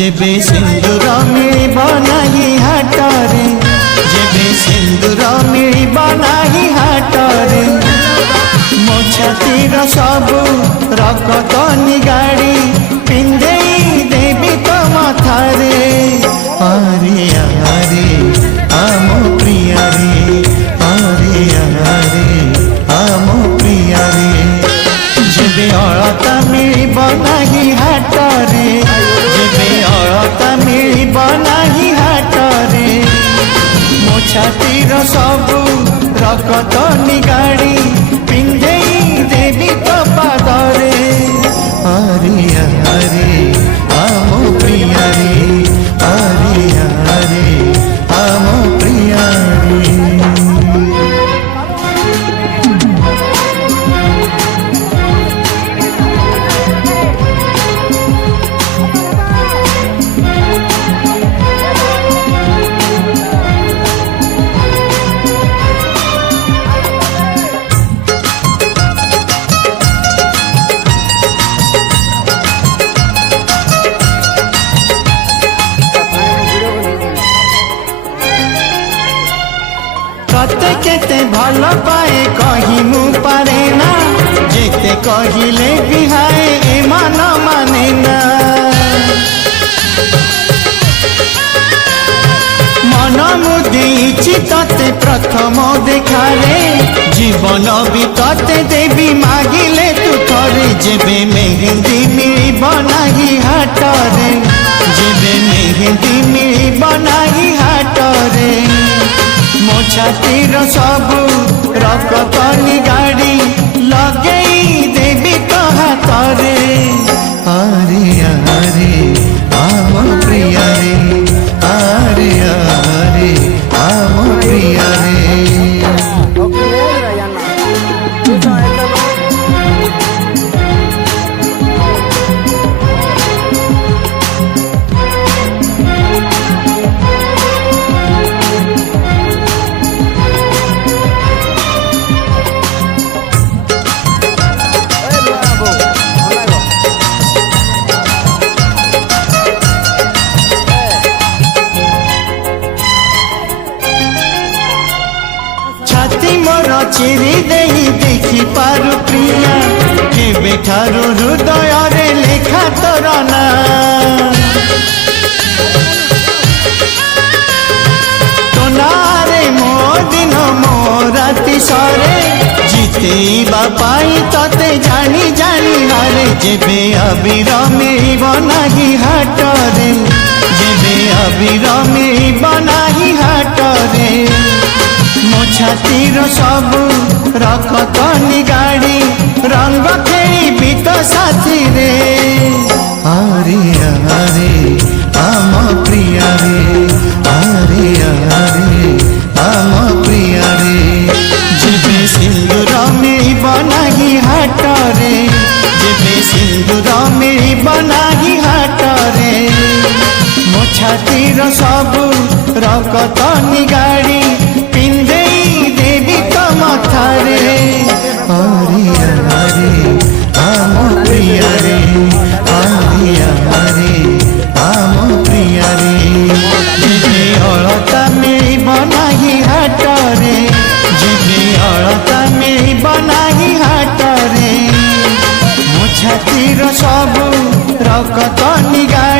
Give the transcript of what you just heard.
जेबे सिंदूर मिलिब नाही हाटरे जेबे सिंदूर मिलिब नाही हाटरे मो छातीर सबु रकत निगाड़ी पिंधेई देवी तो मथारे अरे अरे आमो प्रिया रे अरे अरे आमो प्रिया रे जेबे अलता मिलिब नाही हाटरे जेबे अलता मिलिब नाही हाटरे मो छातीर सबु रकत निगाड़ी पिंधेई देवी तो पादरे अरे अरे आमो प्रिया रे अरे अरे आमो प्रिया रे। कते केते भल पाए कही मु पारे ना जेते कहिले बिहाए ए मान माने ना मन मुदेची तते प्रथम देखारे जीवन भी तते देवी मागिले तू थरे जेबे मेहंदी मिलिब नाही हाटरे जेबे मेहंदी मिलिब नाही हाटरे मो छातीर सबु रकत निगाड़ी लगेई देवी तो हाथरे अरे अरे आमो प्रिया रे अरे अरे आमो प्रिया रे। छाती मोर चिरी देही देखी पारु प्रिया केबे ठारू हृदय रे लेखा तोर ना तो नारे मो दिन मो राति सरे जीतेबा पाई तते जानी जानी हारे जेबे अबीर मिलिब नाही हाटरे जेबे अबीर मिलिब नाही हाटरे मो छातीर सबु रकत निगाड़ी रंग खेली तो साथी रे अरे अरे आम प्रिया रे अरे अरे आम प्रिया रे जेबे सिंदूर मिलिब नाही हाटरे जेबे सिंदूर मिलिब नाही हाटरे मो छातीर सबु रकत निगाड़ी पिंधेई देवी तो मथारे अरे अरे आमो प्रिया रे अरे अरे आमो प्रिया रे जेबे अलता मिलिब नाही हाटरे जेबे अलता मिलिब नाही हाटरे मो छातीर सबु रकत निगाड़ी